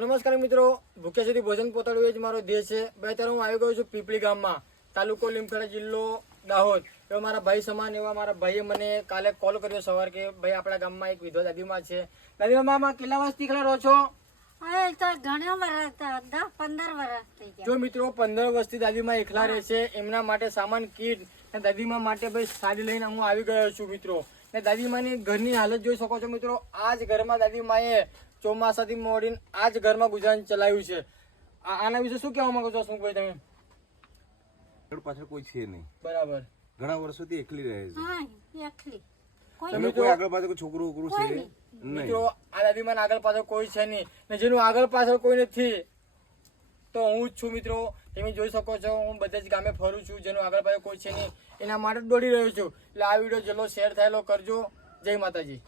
નમસ્કાર મિત્રો, ભૂખ્યા સુધી ભોજન પહોંચાડવું એ જ મારો ધ્યેય છે. ભાઈ અત્યારે હું આવી ગયો છું પીપળી ગામમાં, તાલુકો લીમખેડા, જિલ્લો દાહોદ. એવા મારા ભાઈ સમાન એવા મારા ભાઈએ મને કાલે કોલ કર્યો સવાર કે ભાઈ આપણા ગામમાં એક વિધવા દાદીમાં છે. દાદીમાં કેટલા વર્ષથી એકલા રહો છો? જો મિત્રો 15 વર્ષથી દાદીમાં એકલા રહે છે. એમના માટે સામાન કીટ દાદીમા માટે ભાઈ સાડી લઈને હું આવી ગયો છું મિત્રો. ને દાદીમાની ઘરની હાલત જોઈ શકો છો મિત્રો. આ જ ઘરમાં દાદીમાએ ચોમાસાથી મોડીને આ જ ઘરમાં ગુજરાન ચલાવ્યું છે. આના વિશે શું કહેવા માંગો છો હસમુખભાઈ તમે? પાછળ કોઈ છે નહીં, બરાબર. ઘણા વર્ષોથી એકલી રહે છે. તમે કોઈ આગળ પાછળ કોઈ છોકરું છે નહીં. મિત્રો આ દાદીમાને આગળ પાછળ કોઈ છે નહીં, ને જેનું આગળ પાછળ કોઈ નથી તો હું જ છું મિત્રો. તમે જોઈ શકો છો હું બધા જ ગામે ફરું છું, જેનું આગળ પાછળ કોઈ છે નહીં એના માટે જ દોડી રહ્યો છું. એટલે આ વિડીયો જેટલો શેર થયેલો કરજો. જય માતાજી.